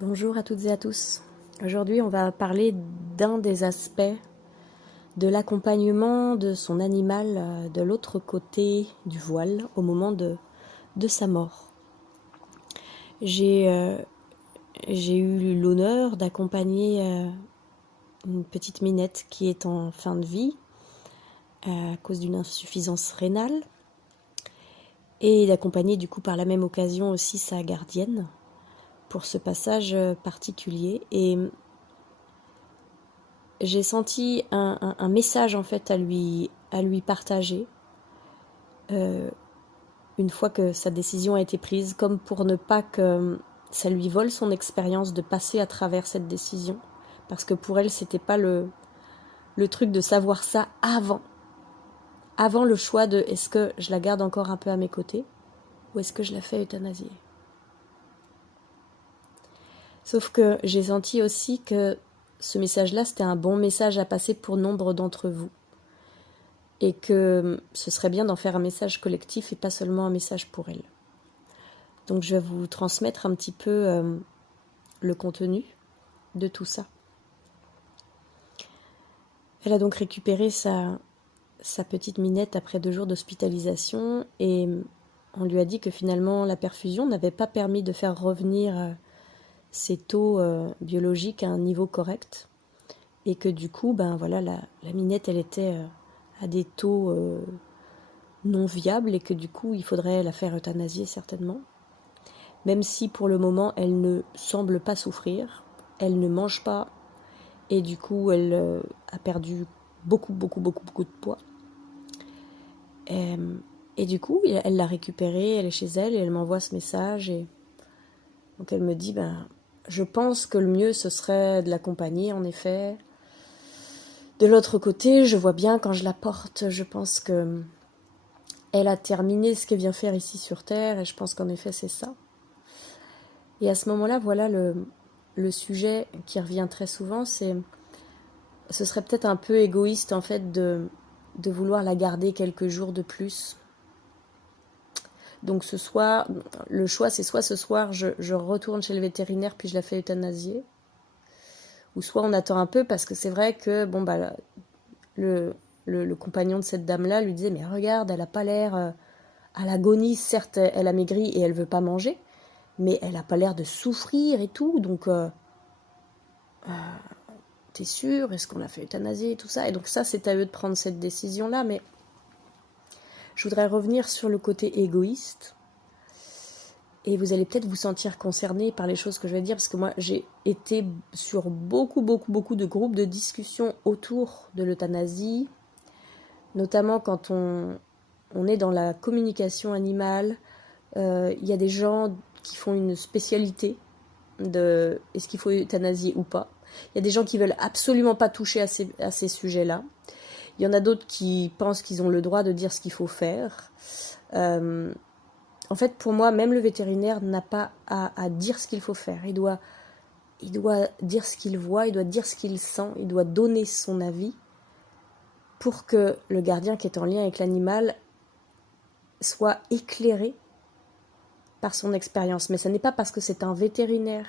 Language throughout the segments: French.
Bonjour à toutes et à tous. Aujourd'hui, on va parler d'un des aspects de l'accompagnement de son animal de l'autre côté du voile au moment de sa mort. J'ai eu l'honneur d'accompagner une petite minette qui est en fin de vie à cause d'une insuffisance rénale et d'accompagner du coup par la même occasion aussi sa gardienne pour ce passage particulier. Et j'ai senti un message en fait à lui partager une fois que sa décision a été prise, comme pour ne pas que ça lui vole son expérience de passer à travers cette décision, parce que pour elle c'était pas le truc de savoir ça avant le choix de est-ce que je la garde encore un peu à mes côtés ou est-ce que je la fais euthanasier. Sauf que j'ai senti aussi que ce message-là c'était un bon message à passer pour nombre d'entre vous. Et que ce serait bien d'en faire un message collectif et pas seulement un message pour elle. Donc je vais vous transmettre un petit peu le contenu de tout ça. Elle a donc récupéré sa petite minette après 2 jours d'hospitalisation et on lui a dit que finalement la perfusion n'avait pas permis de faire revenir ses taux biologiques à un niveau correct et que du coup, la minette elle était à des taux non viable et que du coup il faudrait la faire euthanasier certainement, même si pour le moment elle ne semble pas souffrir, elle ne mange pas et du coup elle a perdu beaucoup de poids et du coup elle l'a récupérée, elle est chez elle et elle m'envoie ce message et donc elle me dit je pense que le mieux ce serait de l'accompagner en effet. De l'autre côté, je vois bien quand je la porte, je pense que elle a terminé ce qu'elle vient faire ici sur Terre et je pense qu'en effet c'est ça. Et à ce moment-là, voilà le sujet qui revient très souvent, ce serait peut-être un peu égoïste en fait de vouloir la garder quelques jours de plus. Donc ce soir, le choix c'est soit ce soir je retourne chez le vétérinaire puis je la fais euthanasier, ou soit on attend un peu parce que c'est vrai que le compagnon de cette dame-là lui disait mais regarde, elle a pas l'air à l'agonie, certes elle a maigri et elle veut pas manger, mais elle a pas l'air de souffrir et tout, donc t'es sûr, est-ce qu'on l'a fait euthanasier et tout ça. Et donc ça c'est à eux de prendre cette décision-là, mais je voudrais revenir sur le côté égoïste. Et vous allez peut-être vous sentir concerné par les choses que je vais dire, parce que moi j'ai été sur beaucoup de groupes de discussion autour de l'euthanasie, notamment quand on est dans la communication animale. Il y a des gens qui font une spécialité de est-ce qu'il faut euthanasier ou pas. Il y a des gens qui veulent absolument pas toucher à ces sujets-là. Il y en a d'autres qui pensent qu'ils ont le droit de dire ce qu'il faut faire. En fait, pour moi, même le vétérinaire n'a pas à dire ce qu'il faut faire. Il doit dire ce qu'il voit, il doit dire ce qu'il sent, il doit donner son avis pour que le gardien qui est en lien avec l'animal soit éclairé par son expérience. Mais ce n'est pas parce que c'est un vétérinaire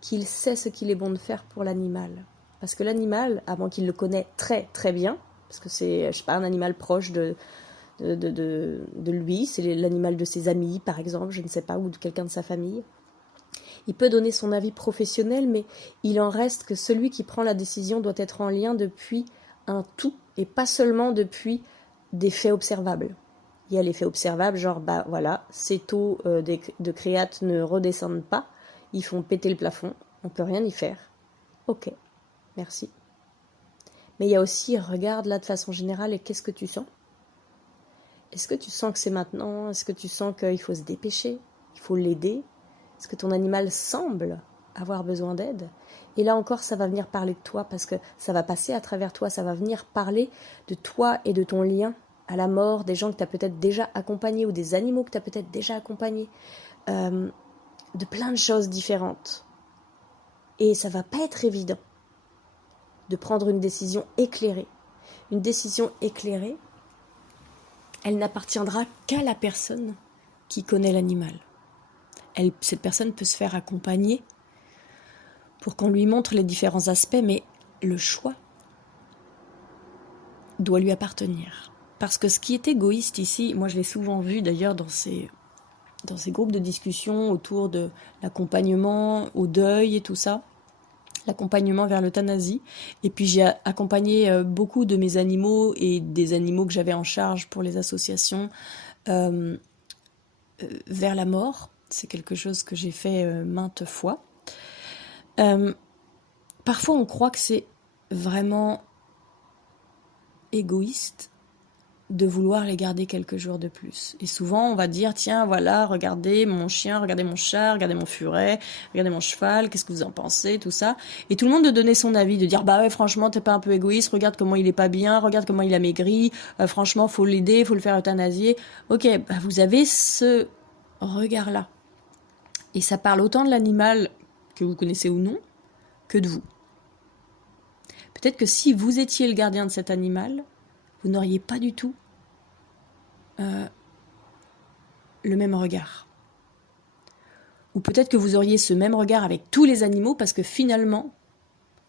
qu'il sait ce qu'il est bon de faire pour l'animal. Parce que l'animal, avant qu'il le connaisse très très bien, parce que c'est, je sais pas, un animal proche de lui, c'est l'animal de ses amis par exemple, je ne sais pas, ou de quelqu'un de sa famille. Il peut donner son avis professionnel, mais il en reste que celui qui prend la décision doit être en lien depuis un tout, et pas seulement depuis des faits observables. Il y a les faits observables, genre ces taux de créate ne redescendent pas, ils font péter le plafond, on peut rien y faire. Ok, merci. Mais il y a aussi, regarde là de façon générale, et qu'est-ce que tu sens ? Est-ce que tu sens que c'est maintenant ? Est-ce que tu sens qu'il faut se dépêcher ? Il faut l'aider ? Est-ce que ton animal semble avoir besoin d'aide ? Et là encore, ça va venir parler de toi parce que ça va passer à travers toi, ça va venir parler de toi et de ton lien à la mort, des gens que tu as peut-être déjà accompagnés ou des animaux que tu as peut-être déjà accompagnés, de plein de choses différentes. Et ça va pas être évident de prendre une décision éclairée. Une décision éclairée, elle n'appartiendra qu'à la personne qui connaît l'animal. Cette personne peut se faire accompagner pour qu'on lui montre les différents aspects, mais le choix doit lui appartenir. Parce que ce qui est égoïste ici, moi je l'ai souvent vu d'ailleurs dans ces groupes de discussion autour de l'accompagnement au deuil et tout ça, l'accompagnement vers l'euthanasie. Et puis j'ai accompagné beaucoup de mes animaux et des animaux que j'avais en charge pour les associations vers la mort. C'est quelque chose que j'ai fait maintes fois. Parfois on croit que c'est vraiment égoïste de vouloir les garder quelques jours de plus. Et souvent, on va dire, tiens, voilà, regardez mon chien, regardez mon chat, regardez mon furet, regardez mon cheval, qu'est-ce que vous en pensez, tout ça. Et tout le monde de donner son avis, de dire, bah ouais, franchement, t'es pas un peu égoïste, regarde comment il est pas bien, regarde comment il a maigri, franchement, faut l'aider, faut le faire euthanasier. Ok, bah vous avez ce regard-là. Et ça parle autant de l'animal que vous connaissez ou non, que de vous. Peut-être que si vous étiez le gardien de cet animal, vous n'auriez pas du tout le même regard. Ou peut-être que vous auriez ce même regard avec tous les animaux, parce que finalement,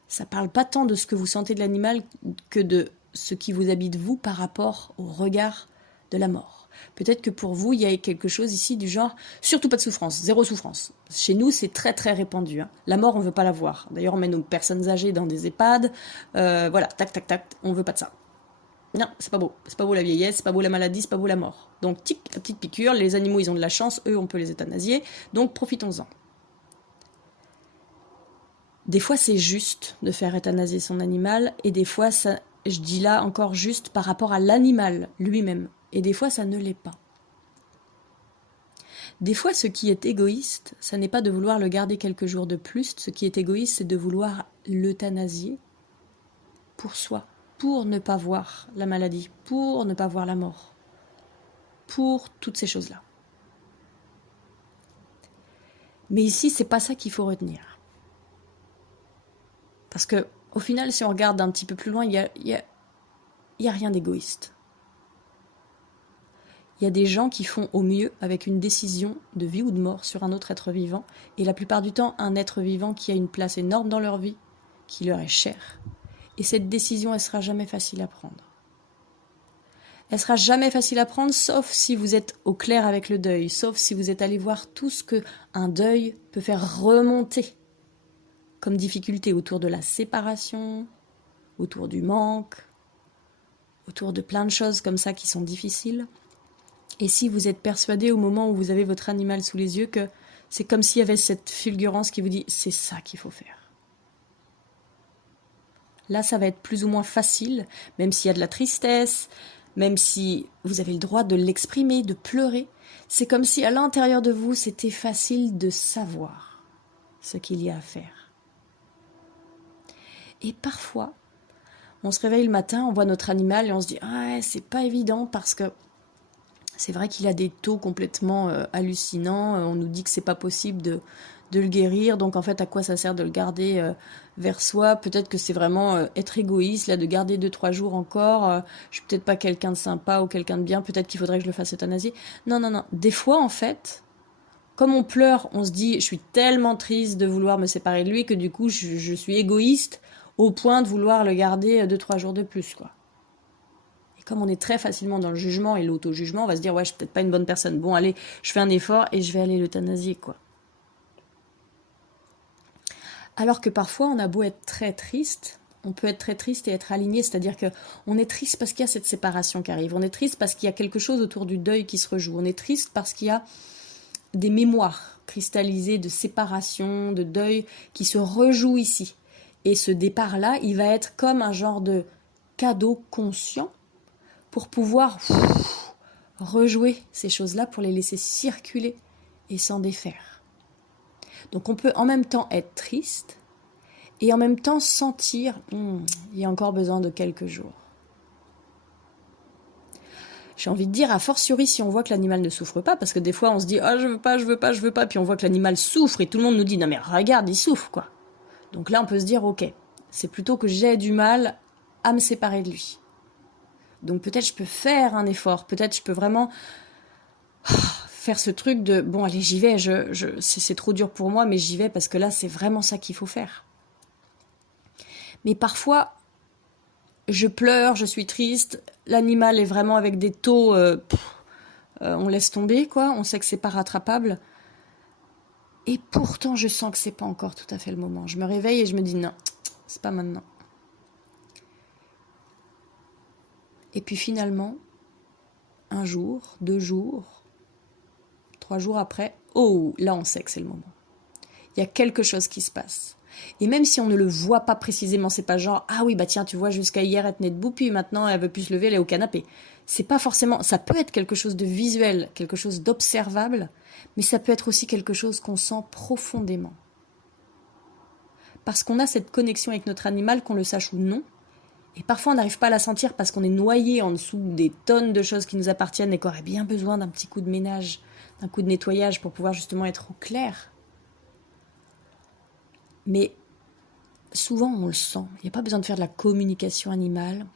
ça ne parle pas tant de ce que vous sentez de l'animal que de ce qui vous habite vous par rapport au regard de la mort. Peut-être que pour vous, il y a quelque chose ici du genre, surtout pas de souffrance, zéro souffrance. Chez nous, c'est très très répandu. Hein. La mort, on ne veut pas la voir. D'ailleurs, on met nos personnes âgées dans des EHPAD. Voilà, tac, tac, tac, on ne veut pas de ça. Non, c'est pas beau la vieillesse, c'est pas beau la maladie, c'est pas beau la mort. Donc, tic, la petite piqûre, les animaux, ils ont de la chance, eux, on peut les euthanasier, donc profitons-en. Des fois, c'est juste de faire euthanasier son animal, et des fois, ça, je dis là encore juste par rapport à l'animal lui-même, et des fois, ça ne l'est pas. Des fois, ce qui est égoïste, ça n'est pas de vouloir le garder quelques jours de plus, ce qui est égoïste, c'est de vouloir l'euthanasier pour soi. Pour ne pas voir la maladie, pour ne pas voir la mort, pour toutes ces choses-là. Mais ici, c'est pas ça qu'il faut retenir. Parce que, au final, si on regarde un petit peu plus loin, il y a rien d'égoïste. Il y a des gens qui font au mieux avec une décision de vie ou de mort sur un autre être vivant, et la plupart du temps, un être vivant qui a une place énorme dans leur vie, qui leur est cher. Et cette décision, elle sera jamais facile à prendre. Elle sera jamais facile à prendre, sauf si vous êtes au clair avec le deuil, sauf si vous êtes allé voir tout ce qu'un deuil peut faire remonter comme difficulté autour de la séparation, autour du manque, autour de plein de choses comme ça qui sont difficiles. Et si vous êtes persuadé au moment où vous avez votre animal sous les yeux que c'est comme s'il y avait cette fulgurance qui vous dit « c'est ça qu'il faut faire ». Là, ça va être plus ou moins facile, même s'il y a de la tristesse, même si vous avez le droit de l'exprimer, de pleurer. C'est comme si à l'intérieur de vous, c'était facile de savoir ce qu'il y a à faire. Et parfois, on se réveille le matin, on voit notre animal et on se dit « ah ouais, c'est pas évident parce que c'est vrai qu'il a des taux complètement hallucinants, on nous dit que c'est pas possible de le guérir, donc en fait à quoi ça sert de le garder vers soi, peut-être que c'est vraiment être égoïste, là de garder 2-3 jours encore, je suis peut-être pas quelqu'un de sympa ou quelqu'un de bien, peut-être qu'il faudrait que je le fasse euthanasier. Non, des fois en fait, comme on pleure, on se dit je suis tellement triste de vouloir me séparer de lui que du coup je suis égoïste au point de vouloir le garder 2-3 jours de plus, quoi. Et comme on est très facilement dans le jugement et l'auto-jugement, on va se dire ouais, je suis peut-être pas une bonne personne, bon allez, je fais un effort et je vais aller l'euthanasier, quoi. Alors que parfois, on a beau être très triste, on peut être très triste et être aligné, c'est-à-dire qu'on est triste parce qu'il y a cette séparation qui arrive, on est triste parce qu'il y a quelque chose autour du deuil qui se rejoue, on est triste parce qu'il y a des mémoires cristallisées de séparation, de deuil qui se rejouent ici. Et ce départ-là, il va être comme un genre de cadeau conscient pour pouvoir rejouer ces choses-là, pour les laisser circuler et s'en défaire. Donc on peut en même temps être triste et en même temps sentir il y a encore besoin de quelques jours. J'ai envie de dire, a fortiori si on voit que l'animal ne souffre pas, parce que des fois on se dit je veux pas, puis on voit que l'animal souffre et tout le monde nous dit non mais regarde, il souffre, quoi. Donc là on peut se dire ok, c'est plutôt que j'ai du mal à me séparer de lui. Donc peut-être je peux faire un effort, peut-être je peux vraiment faire ce truc de, bon allez j'y vais, c'est trop dur pour moi, mais j'y vais parce que là c'est vraiment ça qu'il faut faire. Mais parfois, je pleure, je suis triste, l'animal est vraiment avec des taux, on laisse tomber quoi, on sait que c'est pas rattrapable. Et pourtant je sens que c'est pas encore tout à fait le moment. Je me réveille et je me dis non, c'est pas maintenant. Et puis finalement, un jour, 2 jours, 3 jours après, oh, là on sait que c'est le moment. Il y a quelque chose qui se passe. Et même si on ne le voit pas précisément, c'est pas genre, ah oui, bah tiens, tu vois, jusqu'à hier, elle tenait debout, puis maintenant, elle veut plus se lever, elle est au canapé. C'est pas forcément, ça peut être quelque chose de visuel, quelque chose d'observable, mais ça peut être aussi quelque chose qu'on sent profondément. Parce qu'on a cette connexion avec notre animal, qu'on le sache ou non, et parfois on n'arrive pas à la sentir parce qu'on est noyé en dessous des tonnes de choses qui nous appartiennent et qu'on aurait bien besoin d'un petit coup de ménage, d'un coup de nettoyage pour pouvoir justement être au clair. Mais souvent on le sent, il n'y a pas besoin de faire de la communication animale,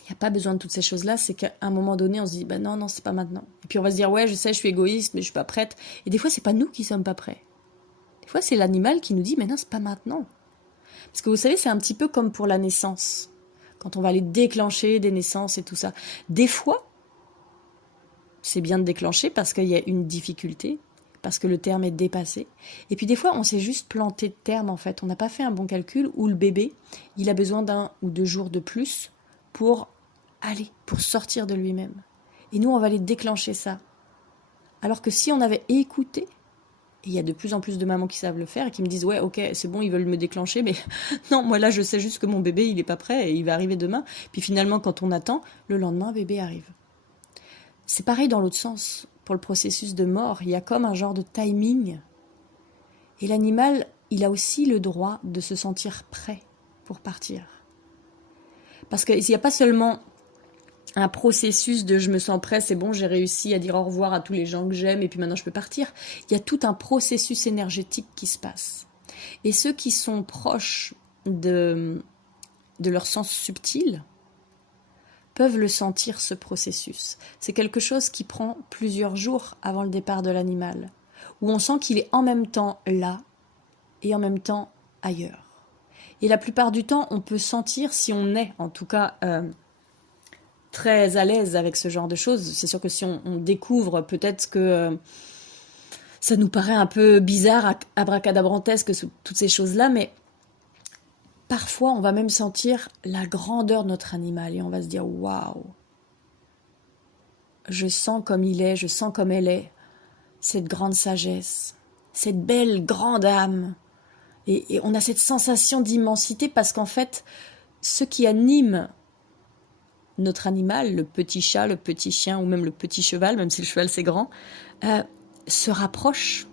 il n'y a pas besoin de toutes ces choses-là, c'est qu'à un moment donné on se dit, bah non, c'est pas maintenant. Et puis on va se dire, ouais je sais, je suis égoïste, mais je suis pas prête. Et des fois c'est pas nous qui sommes pas prêts. Des fois c'est l'animal qui nous dit, mais non, c'est pas maintenant. Parce que vous savez, c'est un petit peu comme pour la naissance. Quand on va aller déclencher des naissances et tout ça. Des fois, c'est bien de déclencher parce qu'il y a une difficulté, parce que le terme est dépassé. Et puis des fois, on s'est juste planté de terme en fait. On n'a pas fait un bon calcul où le bébé, il a besoin d'1 ou 2 jours de plus pour sortir de lui-même. Et nous, on va aller déclencher ça. Alors que si on avait écouté, et il y a de plus en plus de mamans qui savent le faire et qui me disent, ouais, ok, c'est bon, ils veulent me déclencher, mais non, moi là, je sais juste que mon bébé, il n'est pas prêt et il va arriver demain. Puis finalement, quand on attend, le lendemain, un bébé arrive. C'est pareil dans l'autre sens. Pour le processus de mort, il y a comme un genre de timing. Et l'animal, il a aussi le droit de se sentir prêt pour partir. Parce qu'il n'y a pas seulement un processus de je me sens prêt, c'est bon, j'ai réussi à dire au revoir à tous les gens que j'aime et puis maintenant je peux partir. Il y a tout un processus énergétique qui se passe. Et ceux qui sont proches de leur sens subtil peuvent le sentir, ce processus. C'est quelque chose qui prend plusieurs jours avant le départ de l'animal, où on sent qu'il est en même temps là et en même temps ailleurs. Et la plupart du temps, on peut sentir, si on est en tout cas très à l'aise avec ce genre de choses, c'est sûr que si on découvre, peut-être que ça nous paraît un peu bizarre, abracadabrantesque, toutes ces choses-là, mais parfois on va même sentir la grandeur de notre animal et on va se dire waouh, je sens comme il est, je sens comme elle est, cette grande sagesse, cette belle grande âme. Et on a cette sensation d'immensité parce qu'en fait, ce qui anime notre animal, le petit chat, le petit chien ou même le petit cheval, même si le cheval c'est grand, se rapproche.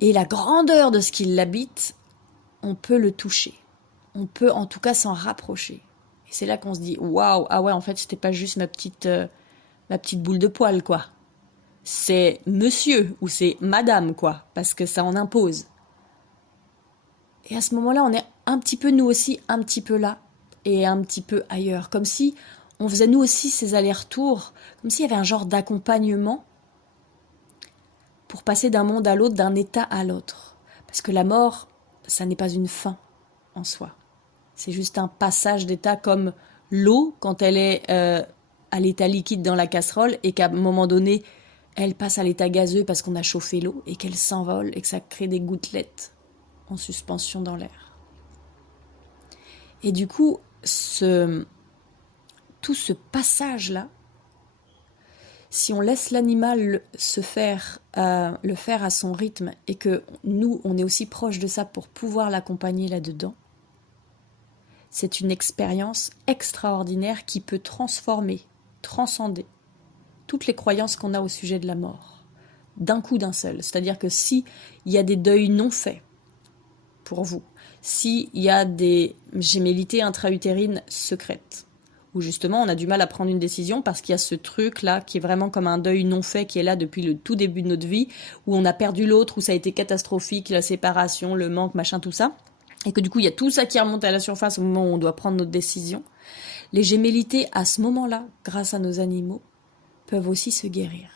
Et la grandeur de ce qui l'habite, on peut le toucher. On peut en tout cas s'en rapprocher. Et c'est là qu'on se dit, waouh, ah ouais, en fait, c'était pas juste ma petite boule de poil, quoi. C'est monsieur ou c'est madame, quoi, parce que ça en impose. Et à ce moment-là, on est un petit peu, nous aussi, un petit peu là et un petit peu ailleurs. Comme si on faisait nous aussi ces allers-retours, comme s'il y avait un genre d'accompagnement pour passer d'un monde à l'autre, d'un état à l'autre. Parce que la mort, ça n'est pas une fin en soi. C'est juste un passage d'état comme l'eau quand elle est à l'état liquide dans la casserole et qu'à un moment donné, elle passe à l'état gazeux parce qu'on a chauffé l'eau et qu'elle s'envole et que ça crée des gouttelettes en suspension dans l'air. Et du coup, tout ce passage-là, si on laisse l'animal le faire à son rythme et que nous, on est aussi proche de ça pour pouvoir l'accompagner là-dedans, c'est une expérience extraordinaire qui peut transformer, transcender toutes les croyances qu'on a au sujet de la mort, d'un coup d'un seul. C'est-à-dire que s'il y a des deuils non faits pour vous, s'il y a des gémellités intra-utérines secrètes, où justement on a du mal à prendre une décision parce qu'il y a ce truc-là qui est vraiment comme un deuil non fait qui est là depuis le tout début de notre vie, où on a perdu l'autre, où ça a été catastrophique, la séparation, le manque, machin, tout ça, et que du coup il y a tout ça qui remonte à la surface au moment où on doit prendre notre décision. Les gémellités à ce moment-là, grâce à nos animaux, peuvent aussi se guérir.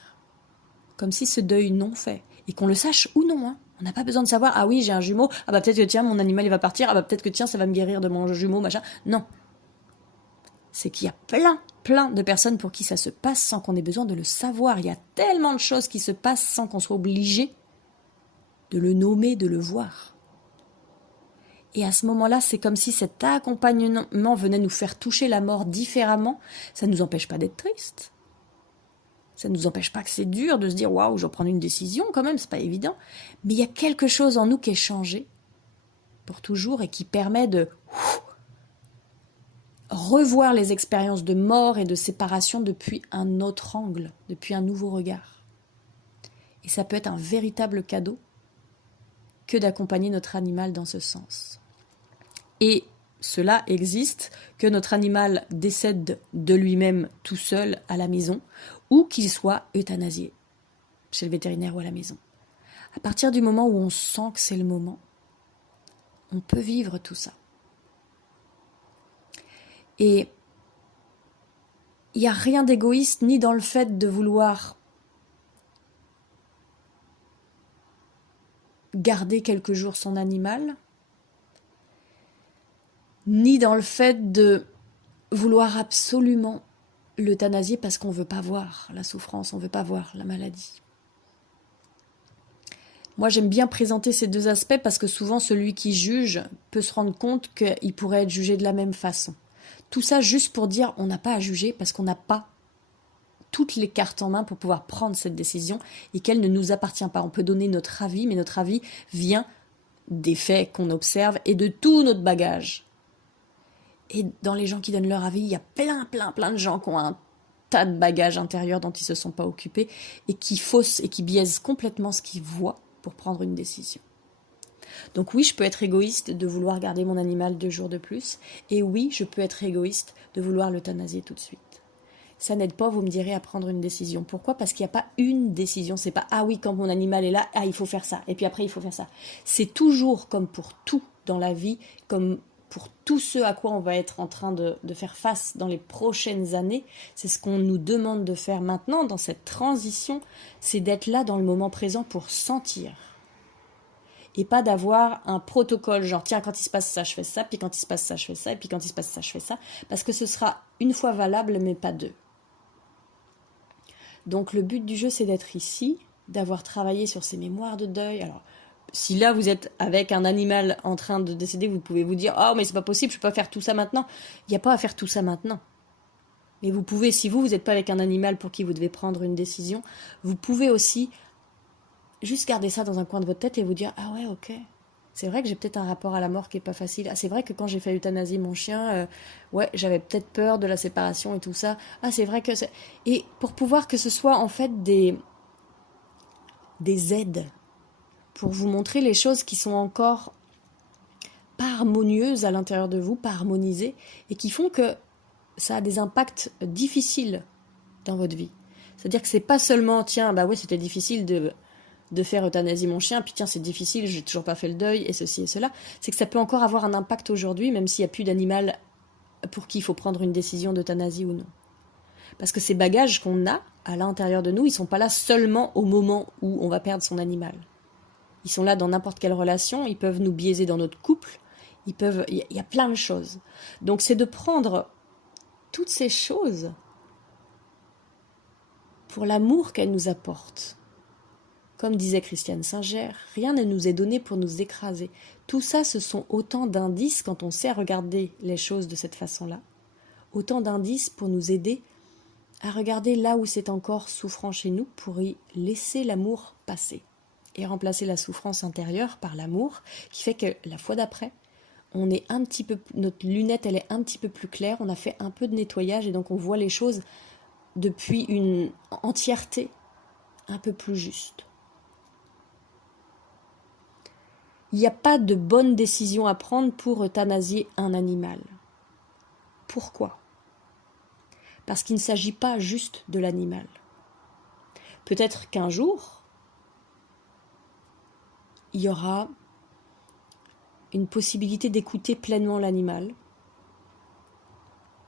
comme si ce deuil non fait, et qu'on le sache ou non, hein. On n'a pas besoin de savoir, ah oui, j'ai un jumeau, ah bah peut-être que tiens, mon animal il va partir, ah bah peut-être que tiens, ça va me guérir de mon jumeau, machin. Non. C'est qu'il y a plein de personnes pour qui ça se passe sans qu'on ait besoin de le savoir. Il y a tellement de choses qui se passent sans qu'on soit obligé de le nommer, de le voir. Et à ce moment-là, c'est comme si cet accompagnement venait nous faire toucher la mort différemment. Ça ne nous empêche pas d'être triste. Ça ne nous empêche pas que c'est dur de se dire « Waouh, je dois prendre une décision quand même, c'est pas évident. » Mais il y a quelque chose en nous qui est changé pour toujours et qui permet de revoir les expériences de mort et de séparation depuis un autre angle, depuis un nouveau regard. Et ça peut être un véritable cadeau que d'accompagner notre animal dans ce sens. Et cela existe, que notre animal décède de lui-même tout seul à la maison, ou qu'il soit euthanasié chez le vétérinaire ou à la maison. À partir du moment où on sent que c'est le moment, on peut vivre tout ça. Et il n'y a rien d'égoïste ni dans le fait de vouloir garder quelques jours son animal, ni dans le fait de vouloir absolument l'euthanasier parce qu'on ne veut pas voir la souffrance, on ne veut pas voir la maladie. Moi, j'aime bien présenter ces deux aspects parce que souvent, celui qui juge peut se rendre compte qu'il pourrait être jugé de la même façon. Tout ça juste pour dire on n'a pas à juger parce qu'on n'a pas toutes les cartes en main pour pouvoir prendre cette décision et qu'elle ne nous appartient pas. On peut donner notre avis, mais notre avis vient des faits qu'on observe et de tout notre bagage. Et dans les gens qui donnent leur avis, il y a plein de gens qui ont un tas de bagages intérieurs dont ils ne se sont pas occupés et qui faussent et qui biaisent complètement ce qu'ils voient pour prendre une décision. Donc oui, je peux être égoïste de vouloir garder mon animal 2 jours de plus. Et oui, je peux être égoïste de vouloir l'euthanasier tout de suite. Ça n'aide pas, vous me direz, à prendre une décision. Pourquoi ? Parce qu'il n'y a pas une décision. C'est pas, ah oui, quand mon animal est là, ah, il faut faire ça. Et puis après, il faut faire ça. C'est toujours comme pour tout dans la vie, comme pour tout ce à quoi on va être en train de faire face dans les prochaines années. C'est ce qu'on nous demande de faire maintenant, dans cette transition, c'est d'être là dans le moment présent pour sentir. Et pas d'avoir un protocole, genre tiens, quand il se passe ça, je fais ça, puis quand il se passe ça, je fais ça, et puis quand il se passe ça, je fais ça, parce que ce sera une fois valable, mais pas 2. Donc le but du jeu, c'est d'être ici, d'avoir travaillé sur ces mémoires de deuil. Alors, si là vous êtes avec un animal en train de décéder, vous pouvez vous dire « Oh, mais c'est pas possible, je peux pas faire tout ça maintenant. » Il n'y a pas à faire tout ça maintenant. Mais vous pouvez, si vous n'êtes pas avec un animal pour qui vous devez prendre une décision, vous pouvez aussi juste garder ça dans un coin de votre tête et vous dire « Ah ouais, ok, c'est vrai que j'ai peut-être un rapport à la mort qui est pas facile. Ah, c'est vrai que quand j'ai fait euthanasier mon chien, ouais, j'avais peut-être peur de la séparation et tout ça. Ah, c'est vrai que c'est... » Et pour pouvoir que ce soit en fait des aides pour vous montrer les choses qui sont encore pas harmonieuses à l'intérieur de vous, pas harmonisées, et qui font que ça a des impacts difficiles dans votre vie. C'est-à-dire que c'est pas seulement, tiens, bah ouais, c'était difficile de faire euthanasier mon chien, puis tiens, c'est difficile, j'ai toujours pas fait le deuil, et ceci et cela. C'est que ça peut encore avoir un impact aujourd'hui, même s'il n'y a plus d'animal pour qui il faut prendre une décision d'euthanasie ou non. Parce que ces bagages qu'on a à l'intérieur de nous, ils sont pas là seulement au moment où on va perdre son animal. Ils sont là dans n'importe quelle relation, ils peuvent nous biaiser dans notre couple, il y a plein de choses. Donc c'est de prendre toutes ces choses pour l'amour qu'elles nous apportent. Comme disait Christiane Singer, rien ne nous est donné pour nous écraser. Tout ça, ce sont autant d'indices, quand on sait regarder les choses de cette façon-là, autant d'indices pour nous aider à regarder là où c'est encore souffrant chez nous pour y laisser l'amour passer et remplacer la souffrance intérieure par l'amour qui fait que la fois d'après, on est un petit peu, notre lunette elle est un petit peu plus claire, on a fait un peu de nettoyage et donc on voit les choses depuis une entièreté un peu plus juste. Il n'y a pas de bonne décision à prendre pour euthanasier un animal. Pourquoi ? Parce qu'il ne s'agit pas juste de l'animal. Peut-être qu'un jour, il y aura une possibilité d'écouter pleinement l'animal,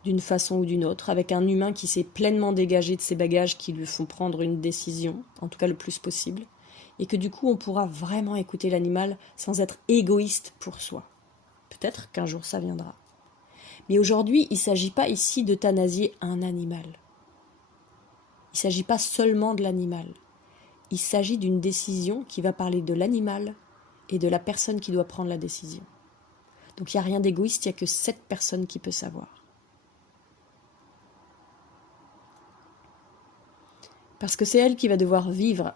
d'une façon ou d'une autre, avec un humain qui s'est pleinement dégagé de ses bagages qui lui font prendre une décision, en tout cas le plus possible, et que du coup on pourra vraiment écouter l'animal sans être égoïste pour soi. Peut-être qu'un jour ça viendra. Mais aujourd'hui, il ne s'agit pas ici d'euthanasier un animal. Il ne s'agit pas seulement de l'animal. Il s'agit d'une décision qui va parler de l'animal et de la personne qui doit prendre la décision. Donc il n'y a rien d'égoïste, il n'y a que cette personne qui peut savoir. Parce que c'est elle qui va devoir vivre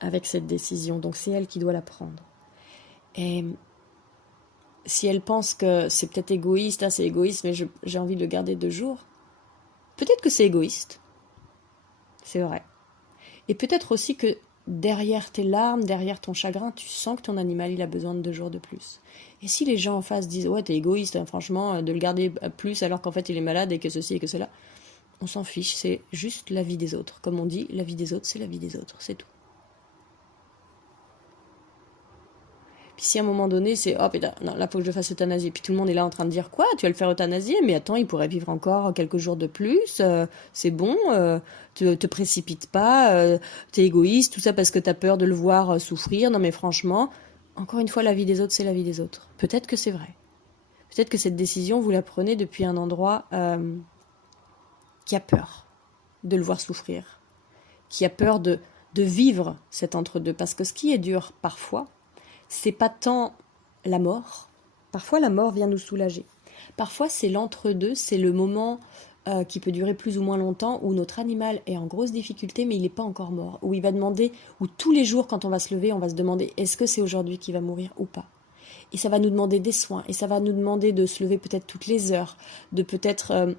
avec cette décision, donc c'est elle qui doit la prendre. Et si elle pense que c'est peut-être égoïste, c'est égoïste, mais j'ai envie de le garder 2 jours, peut-être que c'est égoïste, c'est vrai. Et peut-être aussi que derrière tes larmes, derrière ton chagrin, tu sens que ton animal il a besoin de 2 jours de plus. Et si les gens en face disent « Ouais, t'es égoïste, hein, franchement, de le garder plus alors qu'en fait il est malade et que ceci et que cela », on s'en fiche, c'est juste la vie des autres. Comme on dit, la vie des autres, c'est la vie des autres, c'est tout. Puis si à un moment donné, c'est « Oh putain, non, là, faut que je fasse euthanasie », puis tout le monde est là en train de dire « Quoi, tu vas le faire euthanasier ? Mais attends, il pourrait vivre encore quelques jours de plus, c'est bon, te précipite pas, t'es égoïste, tout ça parce que t'as peur de le voir souffrir. Non mais franchement, encore une fois, la vie des autres, c'est la vie des autres. » Peut-être que c'est vrai. Peut-être que cette décision, vous la prenez depuis un endroit qui a peur de le voir souffrir, qui a peur de vivre cet entre-deux. Parce que ce qui est dur parfois, c'est pas tant la mort. Parfois, la mort vient nous soulager. Parfois, c'est l'entre-deux, c'est le moment qui peut durer plus ou moins longtemps, où notre animal est en grosse difficulté, mais il n'est pas encore mort. Où il va demander, où tous les jours, quand on va se lever, on va se demander, est-ce que c'est aujourd'hui qu'il va mourir ou pas ? Et ça va nous demander des soins, et ça va nous demander de se lever peut-être toutes les heures, de peut-être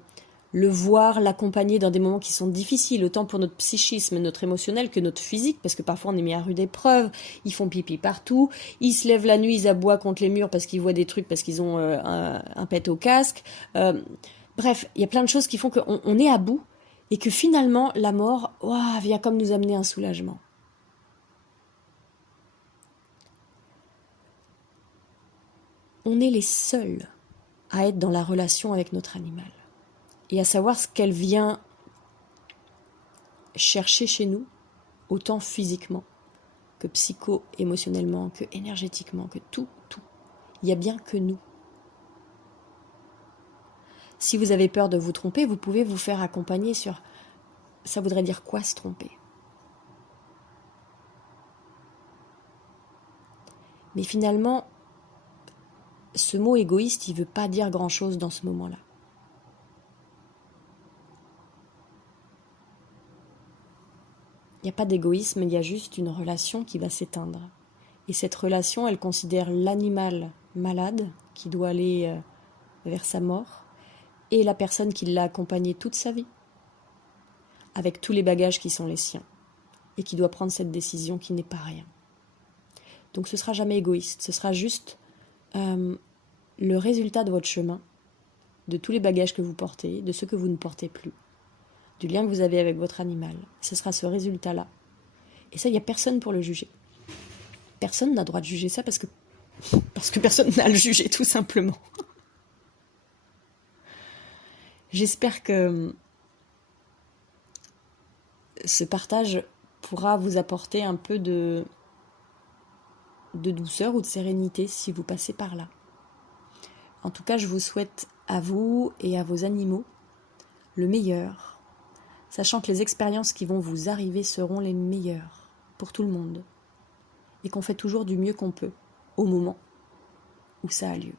le voir, l'accompagner dans des moments qui sont difficiles, autant pour notre psychisme, notre émotionnel, que notre physique, parce que parfois on est mis à rude épreuve, ils font pipi partout, ils se lèvent la nuit, ils aboient contre les murs parce qu'ils voient des trucs, parce qu'ils ont un pet au casque. Bref, il y a plein de choses qui font qu'on est à bout, et que finalement, la mort vient comme nous amener un soulagement. On est les seuls à être dans la relation avec notre animal. Et à savoir ce qu'elle vient chercher chez nous, autant physiquement que psycho-émotionnellement, que énergétiquement, que tout. Il n'y a bien que nous. Si vous avez peur de vous tromper, vous pouvez vous faire accompagner sur ça voudrait dire quoi se tromper. Mais finalement, ce mot égoïste, il ne veut pas dire grand-chose dans ce moment-là. Il n'y a pas d'égoïsme, il y a juste une relation qui va s'éteindre. Et cette relation, elle considère l'animal malade qui doit aller vers sa mort et la personne qui l'a accompagné toute sa vie, avec tous les bagages qui sont les siens, et qui doit prendre cette décision qui n'est pas rien. Donc ce ne sera jamais égoïste, ce sera juste le résultat de votre chemin, de tous les bagages que vous portez, de ceux que vous ne portez plus, du lien que vous avez avec votre animal. Ce sera ce résultat-là. Et ça, il n'y a personne pour le juger. Personne n'a le droit de juger ça parce que personne n'a à le juger, tout simplement. J'espère que ce partage pourra vous apporter un peu de douceur ou de sérénité si vous passez par là. En tout cas, je vous souhaite à vous et à vos animaux le meilleur, sachant que les expériences qui vont vous arriver seront les meilleures pour tout le monde et qu'on fait toujours du mieux qu'on peut au moment où ça a lieu.